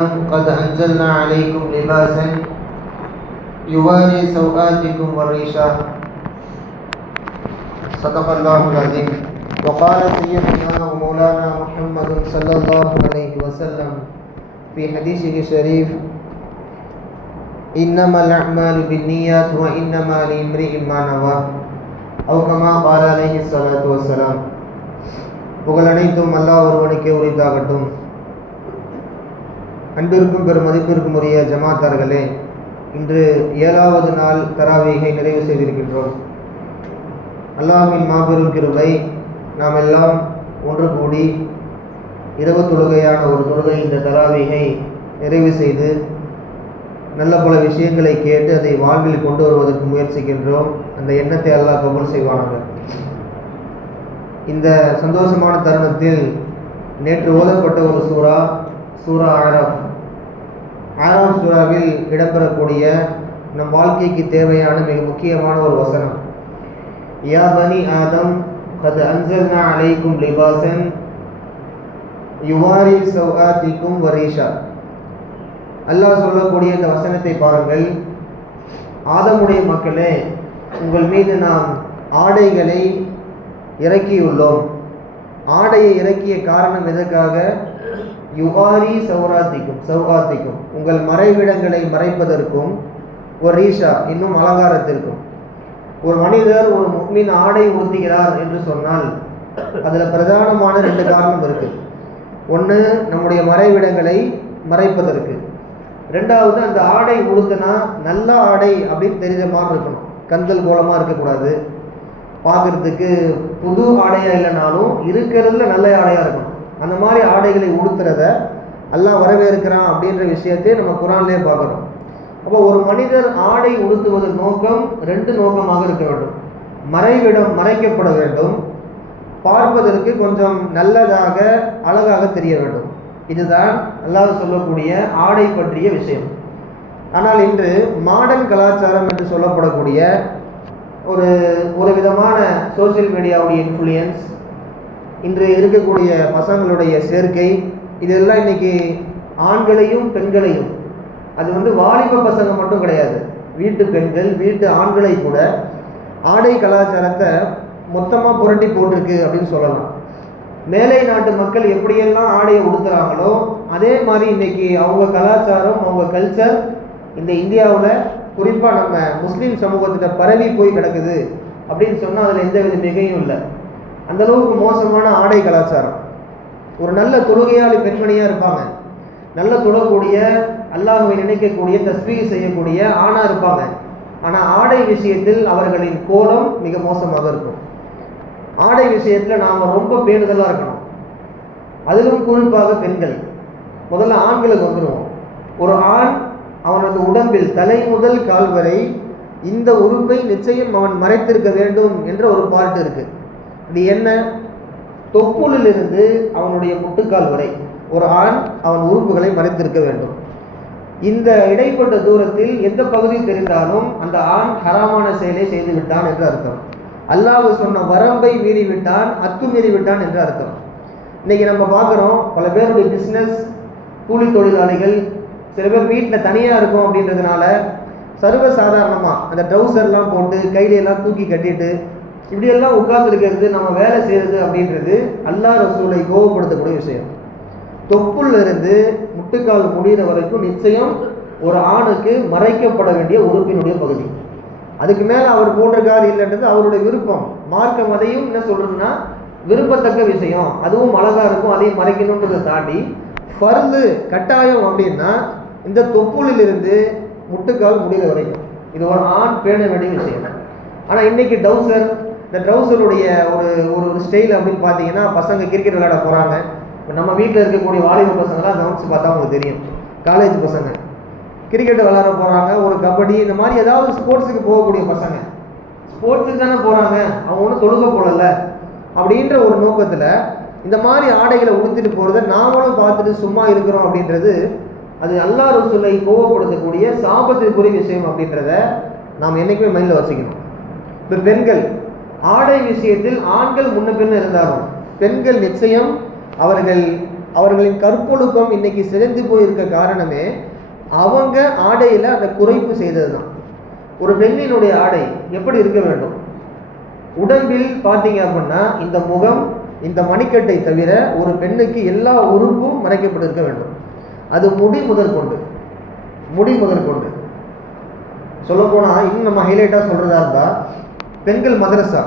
قد أنزلنا عليكم لباسا يواري سوآتكم والريشا صدق الله العظيم. وقال سيدنا ومولانا محمد صلى الله عليه وسلم في حديثه الشريف: إنما الأعمال بالنيات وإنما لامرئ ما نوى أو كما قال عليه الصلاة والسلام. புகழனைத்தும் அல்லாஹ் ஒருவனுக்கே உரித்தாகட்டும். அன்பிற்கும் பெரும் மதிப்பிற்கும் உரிய ஜமாத்தார்களே, இன்று 7வது நாள் தராவீகை நிறைவு செய்திருக்கின்றோம். அல்லாஹ்வின் மாபெரும் கிருபை, நாம் எல்லாம் ஒன்று கூடி இரவு தொழுகையான ஒரு தொழுகை இந்த தராவீகை நிறைவு செய்து நல்ல பல விஷயங்களை கேட்டு அதை வாழ்வில் கொண்டு வருவதற்கு முயற்சிக்கின்றோம். அந்த எண்ணத்தை அல்லாஹ் கபூல் செய்வானாக. இந்த சந்தோஷமான தருணத்தில் நேற்று ஓதப்பட்ட ஒரு சூரா ஆராஃப் சூராவில் இடம்பெறக்கூடிய நம் வாழ்க்கைக்கு தேவையான மிக முக்கியமான ஒரு வசனம்: யா பனி ஆதம் கத் அன்ஸல்னா அலைக்கும் லிபாசன் யுவாரி சௌஆத்திக்கும் வரீஷா. அல்லாஹ் சொல்லக்கூடிய இந்த வசனத்தை பாருங்கள். ஆதமுடைய மக்களே, உங்கள் மீது நாம் ஆடைகளை இறக்கியுள்ளோம். ஆடையை இறக்கிய காரணம் எதற்காக? யுவாரி சௌஆத்திக்கும் உங்கள் மறைவிடங்களை மறைப்பதற்கும், ஒரு ரீஷா இன்னும் அலங்காரத்திற்கும். ஒரு மனிதர் ஒரு முஃமின் ஆடை உடுத்துகிறார் என்று சொன்னால் அதில் பிரதானமான 2 காரணம் இருக்கு. ஒன்று, நம்முடைய மறைவிடங்களை மறைப்பதற்கு. 2வது, அந்த ஆடை உடுத்தினா நல்ல ஆடை அப்படின்னு தெரிஞ்ச மாதிரி இருக்கணும். கந்தல் கோலமாக இருக்கக்கூடாது. பார்க்கறதுக்கு புது ஆடையாக இல்லைனாலும் இருக்கிறதுல நல்ல ஆடையாக இருக்கணும். அந்த மாதிரி ஆடைகளை உடுத்துறத அல்லாஹ் வரவேற்கிறான் அப்படின்ற விஷயத்தை நம்ம குரான்லேயே பார்க்குறோம். அப்போ ஒரு மனிதர் ஆடை உடுத்துவதன் நோக்கம் 2 நோக்கமாக இருக்க வேண்டும். மறைவிடம் மறைக்கப்பட வேண்டும், பார்ப்பதற்கு கொஞ்சம் நல்லதாக அழகாக தெரிய வேண்டும். இதுதான் அல்லாஹ் சொல்லக்கூடிய ஆடை பற்றிய விஷயம். ஆனால் இன்று மாடர்ன் கலாச்சாரம் என்று சொல்லப்படக்கூடிய ஒரு விதமான சோசியல் மீடியாவுடைய இன்ஃப்ளூயன்ஸ், இன்று இருக்கக்கூடிய பசங்களுடைய சேர்க்கை, இதெல்லாம் இன்னைக்கு ஆண்களையும் பெண்களையும், அது வாலிப பசங்க மட்டும் கிடையாது, வீட்டு பெண்கள் வீட்டு ஆண்களை கூட ஆடை கலாச்சாரத்தை மொத்தமாக புரட்டி போட்டிருக்கு அப்படின்னு சொல்லலாம். மேலை நாட்டு மக்கள் எப்படியெல்லாம் ஆடையை உடுத்துறாங்களோ அதே மாதிரி இன்னைக்கு அவங்க கலாச்சாரம், அவங்க கல்ச்சர் இந்த இந்தியாவில் குறிப்பாக நம்ம முஸ்லீம் சமூகத்திட்ட பரவி போய் கிடக்குது அப்படின்னு சொன்னால் அதில் எந்தவித மிகையும் இல்லை. அந்தளவுக்கு மோசமான ஆடை கலாச்சாரம். ஒரு நல்ல தொழுகையாளி பெண்மணியாக இருப்பாங்க, நல்ல தொழக்கூடிய, அல்லாஹ்வை நினைக்கக்கூடிய, தஸ்பீஹ் செய்யக்கூடிய ஆணாக இருப்பாங்க. ஆனால் ஆடை விஷயத்தில் அவர்களின் கோலம் மிக மோசமாக இருக்கும். ஆடை விஷயத்தில் நாம் ரொம்ப பேணுதலாக இருக்கணும். அதிலும் குறிப்பாக பெண்கள். முதல்ல ஆண்களுக்கு வந்துடுவோம். ஒரு ஆண் அவனது உடம்பில் தலை முதல் கால் வரை இந்த உறுப்பை நிச்சயம் அவன் மறைத்திருக்க வேண்டும் என்ற ஒரு பார்ட் இருக்கு. இது என்ன? தொப்புளிலிருந்து அவனுடைய முட்டுக்கால் வரை ஒரு ஆண் அவன் உறுப்புகளை மறைத்திருக்க வேண்டும். இந்த இடைப்பட்ட தூரத்தில் எந்த பகுதி தெரிந்தாலும் அந்த ஆண் ஹராமான செயலை செய்து விட்டான் என்று அர்த்தம். அல்லாஹ் சொன்ன வரம்பை மீறி விட்டான், அத்துமீறி விட்டான் என்று அர்த்தம். இன்னைக்கு நம்ம பார்க்குறோம், பல பேருடைய பிஸ்னஸ், கூலி தொழிலாளிகள், சில பேர் வீட்டில் தனியாக இருக்கும் அப்படின்றதுனால சர்வசாதாரணமாக அந்த ட்ரௌசர்லாம் போட்டு கையிலெல்லாம் தூக்கி கட்டிட்டு இப்படியெல்லாம் உட்கார்ந்துருக்கிறது, நம்ம வேலை செய்கிறது அப்படின்றது அல்லாஹ் ரசூலை கோபப்படுத்தக்கூடிய விஷயம். தொப்புள் இருந்து முட்டுக்கால் முடிகிற வரைக்கும் நிச்சயம் ஒரு ஆணுக்கு மறைக்கப்பட வேண்டிய உறுப்பினுடைய பகுதி. அதுக்கு மேலே அவர் போட்டிருக்கார் இல்லைன்றது அவருடைய விருப்பம். மார்க்கம் அதையும் என்ன சொல்றதுன்னா விரும்பத்தக்க விஷயம், அதுவும் அழகா இருக்கும், அதையும் மறைக்கணுன்றதை தாண்டி ஃபர்து கட்டாயம் அப்படின்னா இந்த தொப்புளிலிருந்து முட்டுக்கால் முடிகிற வரைக்கும் இது ஒரு ஆண் பேண வேண்டிய விஷயம். ஆனால் இன்னைக்கு டவுசர், இந்த ட்ரௌசருடைய ஒரு ஸ்டைல் அப்படின்னு பார்த்தீங்கன்னா, பசங்க கிரிக்கெட் விளையாட போகிறாங்க. இப்போ நம்ம வீட்டில் இருக்கக்கூடிய வாலிப பசங்களாம் கவனிச்சு பார்த்தா உங்களுக்கு தெரியும், காலேஜ் பசங்க கிரிக்கெட் விளையாட போகிறாங்க, ஒரு கபடி, இந்த மாதிரி ஏதாவது ஸ்போர்ட்ஸுக்கு போகக்கூடிய பசங்க ஸ்போர்ட்ஸுக்கு தானே போகிறாங்க, அவங்க ஒன்றும் தொழுக போடல அப்படின்ற ஒரு நோக்கத்தில் இந்த மாதிரி ஆடைகளை உடுத்திட்டு போகிறத நாமளும் பார்த்துட்டு சும்மா இருக்கிறோம் அப்படின்றது அது அல்லாஹ் ரசூலை கோவப்படுத்தக்கூடிய சாபத்துக்குரிய விஷயம் அப்படின்றத நாம் என்றைக்குமே மைண்டில் வச்சுக்கணும். இப்போ பெண்கள் ஆடை விஷயத்தில் ஆண்கள் முன்ன பின்ன இருந்தாலும் பெண்கள் நிச்சயம் அவர்கள் அவர்களின் கற்பொழுக்கம் இன்னைக்கு சிதைந்து போயிருக்க காரணமே அவங்க ஆடையில் அந்த குறைப்பு செய்தது தான். ஒரு பெண்ணினுடைய ஆடை எப்படி இருக்க வேண்டும்? உடம்பில் பார்த்தீங்க அப்படின்னா இந்த முகம், இந்த மணிக்கட்டை தவிர ஒரு பெண்ணுக்கு எல்லா உறுப்பும் மறைக்கப்பட்டிருக்க வேண்டும். அது முடி முதற்கொண்டு சொல்லப்போனால் இன்னும் நம்ம ஹைலைட்டாக சொல்கிறதா இருந்தால், பெண்கள் மதரசா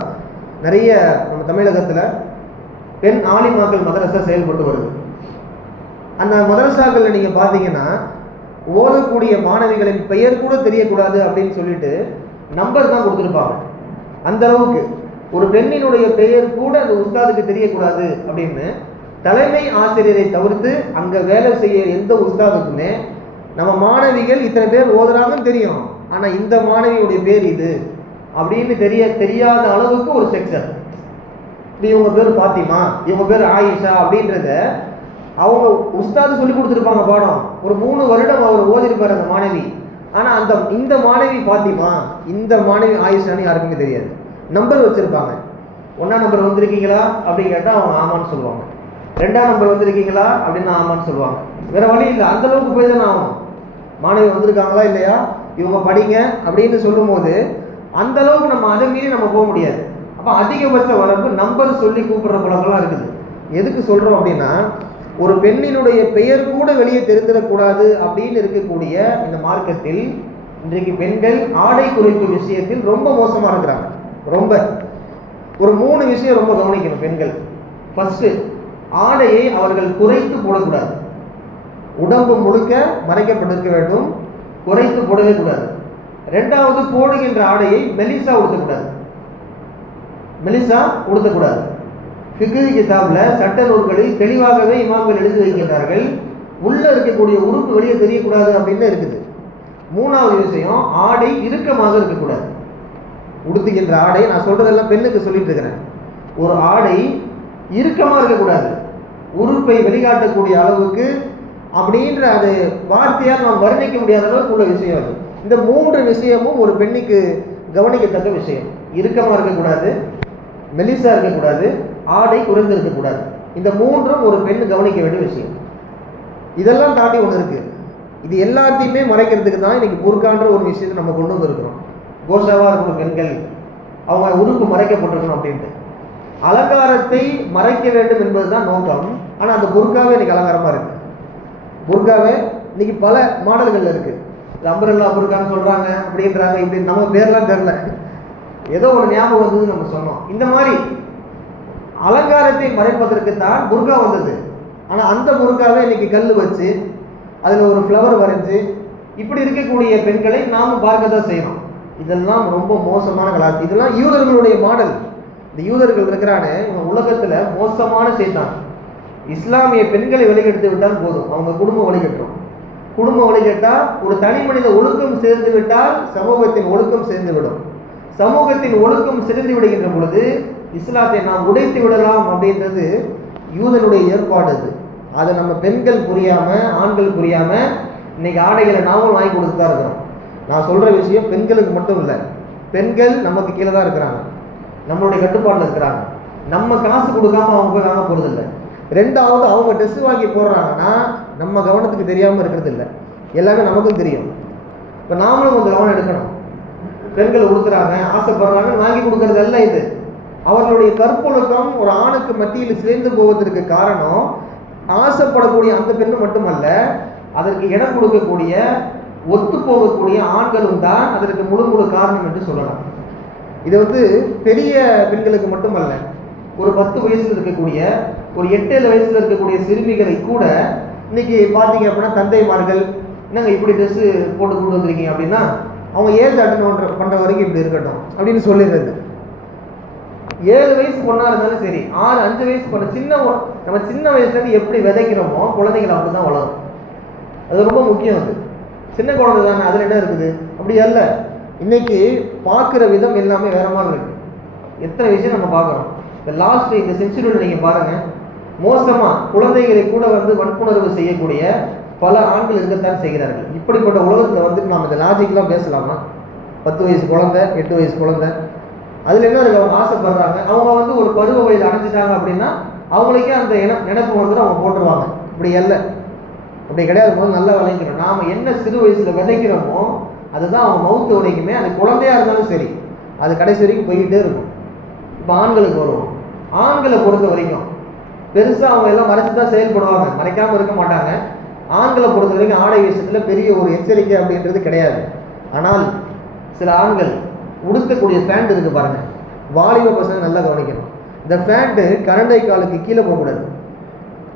நிறைய நம்ம தமிழகத்தில் பெண் ஆலிமாக்கள் மதரசா செயல்பட்டு வருது. அந்த மதரசாக்களில் நீங்கள் பார்த்தீங்கன்னா ஓதக்கூடிய மாணவிகளின் பெயர் கூட தெரியக்கூடாது அப்படின்னு சொல்லிட்டு நம்பர் தான் கொடுத்துருப்பாங்க. அந்த அளவுக்கு ஒரு பெண்ணினுடைய பெயர் கூட அந்த உஸ்தாதுக்கு தெரியக்கூடாது அப்படின்னு தலைமை ஆசிரியரை தவிர்த்து அங்கே வேலை செய்ய எந்த உஸ்தாதுக்குமே நம்ம மாணவிகள் இத்தனை பேர் ஓதுறாங்கன்னு தெரியும், ஆனால் இந்த மாணவியுடைய பேர் இது அப்படின்னு தெரியாத அளவுக்கு ஒரு செக்ஷன். இவங்க பேர் ஃபாத்திமா, இவங்க பேர் ஆயிஷா அப்படின்றத அவங்க உஸ்தாது சொல்லி கொடுத்துருப்பாங்க பாடம். ஒரு 3 வருடம் அவர் ஓதிருப்பார் அந்த மாணவி. ஆனால் இந்த மாணவி ஃபாத்திமா, இந்த மாணவி ஆயிஷான்னு யாருக்குமே தெரியாது. நம்பர் வச்சுருப்பாங்க. 1ஆம் நம்பர் வந்திருக்கீங்களா அப்படின்னு கேட்டால் அவங்க ஆமான்னு சொல்லுவாங்க. 2ஆம் நம்பர் வந்திருக்கீங்களா அப்படின்னு ஆமான்னு சொல்லுவாங்க. வேற வழி இல்லை, அந்த அளவுக்கு போய் தானே ஆகணும். மாணவி வந்திருக்காங்களா இல்லையா, இவங்க படிங்க அப்படின்னு சொல்லும் போது அந்த அளவுக்கு நம்ம அதை மீறி நம்ம போக முடியாது. அப்போ அதிகபட்ச வரம்பு நம்பர் சொல்லி கூப்பிடுற பழக்கம்லாம் இருக்குது. எதுக்கு சொல்கிறோம் அப்படின்னா, ஒரு பெண்ணினுடைய பெயர் கூட வெளியே தெரிந்திடக்கூடாது அப்படின்னு இருக்கக்கூடிய இந்த மார்க்கத்தில் இன்றைக்கு பெண்கள் ஆடை குறைப்பு விஷயத்தில் ரொம்ப மோசமாக இருக்கிறாங்க. ஒரு 3 விஷயம் ரொம்ப கவனிக்கணும் பெண்கள். ஃபர்ஸ்ட், ஆடையை அவர்கள் குறைத்து போடக்கூடாது. உடம்பு முழுக்க மறைக்கப்பட்டிருக்க வேண்டும், குறைத்து போடவே கூடாது. 2வது, போடுகின்ற ஆடையை மெலிசா உடுத்தக்கூடாது. ஃபிக்ஹ் கிதாப்ல சட்ட நூல்களில் தெளிவாகவே இமாம்கள் எழுதி வைக்கின்றார்கள், உள்ள இருக்கக்கூடிய உறுப்பு வெளியே தெரியக்கூடாது அப்படின்னு இருக்குது. 3வது விஷயம், ஆடை இறுக்கமாக இருக்கக்கூடாது. உடுத்துகின்ற ஆடை, நான் சொல்றதெல்லாம் பெண்ணுக்கு சொல்லிட்டு இருக்கிறேன், ஒரு ஆடை இறுக்கமாக இருக்கக்கூடாது, உறுப்பை வெளிக்காட்டக்கூடிய அளவுக்கு அப்படின்ற அது வார்த்தையால் நாம் வர்ணிக்க முடியாத அளவுக்கு உள்ள விஷயம் அது. இந்த 3 விஷயமும் ஒரு பெண்ணுக்கு கவனிக்கத்தக்க விஷயம். இறுக்கமாக இருக்கக்கூடாது, மெலிசா இருக்கக்கூடாது, ஆடை குறைந்து இருக்கக்கூடாது. இந்த 3ம் ஒரு பெண் கவனிக்க வேண்டிய விஷயம். இதெல்லாம் தாண்டி ஒன்று இருக்கு. இது எல்லாத்தையுமே மறைக்கிறதுக்கு தான் இன்னைக்கு புர்கான்ற ஒரு விஷயத்தை நம்ம கொண்டு வந்திருக்கிறோம். கோஷாவா இருக்கணும் பெண்கள், அவங்க உறுப்பு மறைக்கப்பட்டிருக்கணும் அப்படின்ட்டு. அலங்காரத்தை மறைக்க வேண்டும் என்பதுதான் நோக்கம். ஆனால் அந்த புர்காவே இன்னைக்கு அலங்காரமா இருக்கு. புர்காவே இன்னைக்கு பல மாடல்கள் இருக்கு. அம்பரல்லா புர்கான்னு சொல்றாங்க, அப்படின்றாங்க. இப்படி நம்ம பேர்லாம் தெரியல, ஏதோ ஒரு ஞாபகம் வந்தது நம்ம சொன்னோம். இந்த மாதிரி அலங்காரத்தை மறைப்பதற்கு தான் புர்கா வந்தது. ஆனால் அந்த புர்காவை இன்னைக்கு கல் வச்சு அதில் ஒரு ஃப்ளவர் வரைஞ்சு இப்படி இருக்கக்கூடிய பெண்களை நாம் பார்க்க தான் செய்யணும். இதெல்லாம் ரொம்ப மோசமான கலாச்சாரம். இதெல்லாம் யூதர்களுடைய மாடல். இந்த யூதர்கள் இருக்கிறானே, உலகத்தில் மோசமான செய்தான். இஸ்லாமிய பெண்களை வழிகெடுத்து விட்டால் போதும், அவங்க குடும்பம் வழிகட்டும். குடும்பம் வழிகட்டால் ஒரு தனி மனித ஒழுக்கம் சேர்ந்து விட்டால் சமூகத்தின் ஒழுக்கம் சேர்ந்து விடும். சமூகத்தின் ஒழுக்கம் சிறந்து விடுகின்ற பொழுது இஸ்லாத்தை நாம் உடைத்து விடலாம் அப்படின்றது யூதனுடைய ஏற்பாடு. அது அதை நம்ம பெண்கள் புரியாம, ஆண்கள் புரியாம இன்னைக்கு ஆடைகளை நாமும் வாங்கி கொடுத்து தான் இருக்கிறோம். நான் சொல்ற விஷயம் பெண்களுக்கு மட்டும் இல்லை, பெண்கள் நமக்கு கீழே தான் இருக்கிறாங்க, நம்மளுடைய கட்டுப்பாட்டில் இருக்கிறாங்க. நம்ம காசு கொடுக்காம அவங்க போய் வாங்க போறது இல்லை. 2வது, அவங்க ட்ரெஸ் வாங்கி போடுறாங்கன்னா நம்ம கவனத்துக்கு தெரியாம இருக்கிறது இல்லை, எல்லாமே நமக்கும் தெரியும். இப்போ நாமளும் கொஞ்சம் கவனம் எடுக்கணும். பெண்கள் உடுத்துறாங்க, ஆசைப்படுறாங்க, வாங்கி கொடுக்கறது அல்ல இது. அவர்களுடைய கற்பொழுக்கம் ஒரு ஆணுக்கு மத்தியில் சேர்ந்து போவதற்கு காரணம் ஆசைப்படக்கூடிய அந்த பெண்ணு மட்டுமல்ல, அதற்கு இடம் கொடுக்கக்கூடிய ஒத்து போகக்கூடிய ஆண்களும் தான் அதற்கு முழு காரணம் என்று சொல்லலாம். இது பெரிய பெண்களுக்கு மட்டுமல்ல, ஒரு 10 வயசுல இருக்கக்கூடிய, ஒரு 8-7 வயசுல இருக்கக்கூடிய சிறுமிகளை கூட இன்னைக்கு பார்த்தீங்க அப்படின்னா தந்தைமார்கள் என்னங்க இப்படி ட்ரெஸ்ஸு போட்டு கொண்டு வந்திருக்கீங்க அப்படின்னா, அவங்க ஏஜ் அட்டன் பண்ணுற வரைக்கும் இப்படி இருக்கட்டும் அப்படின்னு சொல்லிடுறது. 7 வயசு பொண்ணா இருந்தாலும் சரி, 6-5 வயசு பொண்ணு, நம்ம சின்ன வயசுலேருந்து எப்படி விதைக்கிறோமோ குழந்தைகள் அப்படி தான் வளரும். அது ரொம்ப முக்கியம். அது சின்ன குழந்தை தானே, அதில் என்ன இருக்குது? அப்படி அல்ல. இன்னைக்கு பார்க்குற விதம் எல்லாமே வேற மாதிரி இருக்கு. எத்தனை விஷயம் நம்ம பார்க்குறோம். இந்த செஞ்சுரியில் நீங்கள் பாருங்க, மோசமாக குழந்தைகளை கூட வன்புணர்வு செய்யக்கூடிய பல ஆண்கள் இருக்கத்தான் செய்கிறார்கள். இப்படிப்பட்ட உலகத்தில் நாம் இந்த லாஜிக்லாம் பேசலாமா? 10 வயசு குழந்தை, 8 வயசு குழந்தை, அதில் என்ன இருக்கு? அவங்க ஆசைப்படுறாங்க. அவங்க ஒரு பருவ வயது அடைஞ்சிட்டாங்க அப்படின்னா அவங்களுக்கே அந்த நினைப்பு அவங்க போட்டுருவாங்க. இப்படி அல்ல, அப்படி கிடையாது. போது நல்லா விளைஞ்சிடும். நாம் என்ன சிறு வயசில் விதைக்கிறோமோ அதுதான் அவங்க மவுத்து வரைக்குமே, அது குழந்தையாக இருந்தாலும் சரி அது கடைசி வரைக்கும் போய்கிட்டே இருக்கும். இப்போ ஆண்களுக்கு வருவோம். ஆண்களை பொறுத்த வரைக்கும் பெருசாக அவங்க எல்லாம் மறைச்சு தான் செயல்படுவாங்க, மறைக்காமல் இருக்க மாட்டாங்க. ஆண்களை பொறுத்த வரைக்கும் ஆடை விஷயத்தில் பெரிய ஒரு எச்சரிக்கை அப்படின்றது கிடையாது. ஆனால் சில ஆண்கள் உடுத்தக்கூடிய ஃபேண்ட் இருக்குது பாருங்கள், வாலிப பசங்க நல்லா கவனிக்கணும். இந்த ஃபேண்ட்டு கரண்டை காலுக்கு கீழே போகக்கூடாது.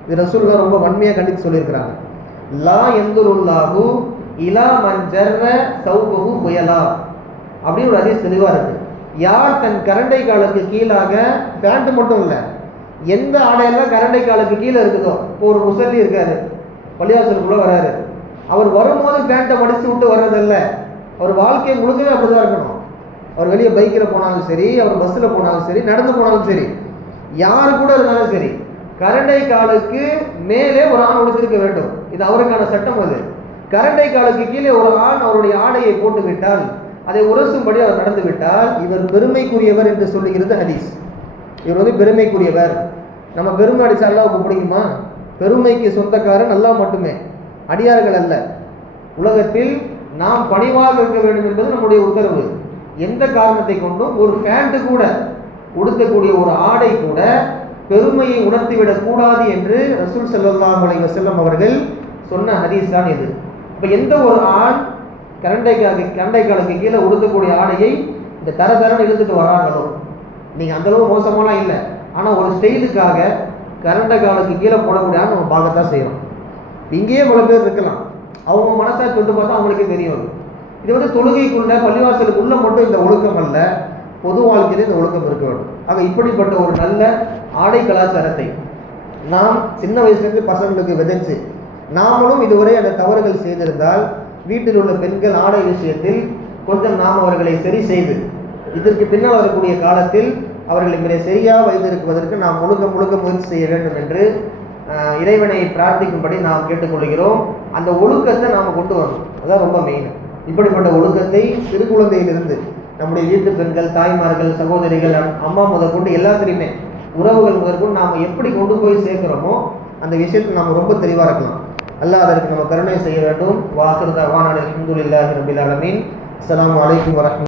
இது ரசூலுல்லாஹ் ரொம்ப வன்மையாக கண்டித்து சொல்லியிருக்கிறாங்க. லா எந்துருல்லாஹு இலா மஞ்சர்வ சௌபஹு புயலா அப்படின்னு ஒரு ஹதீஸ் தெளிவாக இருக்குது. யார் தன் கரண்டை காலுக்கு கீழாக, ஃபேண்ட்டு மட்டும் இல்லை, எந்த ஆடையெல்லாம் கரண்டை காலுக்கு கீழே இருக்குதோ, இப்போ ஒரு முசல்லி இருக்காரு, பள்ளிவாசலுக்குள்ளே வராரு, அவர் வரும்போது ஃபேண்ட்டை மடித்து விட்டு வர்றதில்ல, அவர் வாழ்க்கையை முழுக்கவே அப்படிதான் இருக்கணும். அவர் வெளியே பைக்கில் போனாலும் சரி, அவர் பஸ்ஸில் போனாலும் சரி, நடந்து போனாலும் சரி, யாரு கூட இருந்தாலும் சரி, கரண்டை காலுக்கு மேலே ஒரு ஆண் உடுத்திருக்க வேண்டும். இது அவருக்கான சட்டம். அது கரண்டை காலுக்கு கீழே ஒரு ஆண் அவருடைய ஆடையை போட்டு விட்டால், அதை உரசும்படி அவர் நடந்து விட்டால் இவர் பெருமைக்குரியவர் என்று சொல்லுகிறது ஹதீஸ். இவர் பெருமைக்குரியவர். நம்ம பெருமை அடிச்சா அல்லாஹ்வுக்கு பிடிக்குமா? பெருமைக்கு சொந்தக்காரன் அல்லாஹ் மட்டுமே, அடியார்கள் அல்ல. உலகத்தில் நாம் பணிவாக இருக்க வேண்டும் என்பது நம்முடைய உத்தரவு. எந்த காரணத்தை கொண்டும் ஒரு பேண்ட் கூட, உடுத்தக்கூடிய ஒரு ஆடை கூட பெருமையை உணர்த்திவிடக் கூடாது என்று ரசூல் ஸல்லல்லாஹு அலைஹி வஸல்லம் அவர்கள் சொன்ன ஹதீஸ் தான் இது. இப்போ எந்த ஒரு ஆண் கரண்டை காலுக்கு கீழே உடுத்தக்கூடிய ஆடையை இந்த தரன்னு இழுத்துட்டு வராங்களோ, நீங்கள் அந்தளவு மோசமாலாம் இல்லை, ஆனால் ஒரு ஸ்டைலுக்காக கரண்டை காலுக்கு கீழே போடக்கூடிய ஆண் நம்ம பார்க்கத்தான் செய்யணும். இங்கேயே பல பேர் இருக்கலாம், அவங்க மனசாக தொட்டு பார்த்தா அவங்களுக்கே தெரியும். இது தொழுகைக்குள்ள, பள்ளிவாசலுக்குள்ள மட்டும் இந்த ஒழுக்கம் அல்ல, பொது வாழ்க்கையிலே இந்த ஒழுக்கம் இருக்க வேண்டும். ஆக இப்படிப்பட்ட ஒரு நல்ல ஆடை கலாச்சாரத்தை நாம் சின்ன வயசுலேருந்து பசங்களுக்கு விதைச்சு, நாமளும் இதுவரை அந்த தவறுகள் செய்திருந்தால் வீட்டில் உள்ள பெண்கள் ஆடை விஷயத்தில் கொஞ்சம் நாம் அவர்களை சரி செய்து, இதற்கு பின்னால் வரக்கூடிய காலத்தில் அவர்களை மிக சரியாக வைத்திருக்குவதற்கு நாம் முழுக்க முயற்சி செய்ய வேண்டும் என்று இறைவனை பிரார்த்திக்கும்படி நாம் கேட்டுக்கொள்கிறோம். அந்த ஒழுக்கத்தை நாம் கொண்டு வரணும், அதுதான் ரொம்ப மெயின். இப்படிப்பட்ட ஒழுக்கத்தை சிறு குழந்தையிலிருந்து நம்முடைய வீட்டு பெண்கள், தாய்மார்கள், சகோதரிகள், அம்மா முதற்கொண்டு எல்லாத்துலேயுமே, உறவுகள் முதற்கொண்டு நாம் எப்படி கொண்டு போய் சேர்க்கிறோமோ அந்த விஷயத்தில் நாம் ரொம்ப தெளிவாக இருக்கலாம். அல்லாஹ் அதற்கு நம்ம கருணை செய்ய வேண்டும். வாஹிரு தஅவானா அல்ஹம்துலில்லாஹி ரப்பில் ஆலமீன். அஸ்ஸலாமு அலைக்கும் வரஹ்மத்துல்லாஹி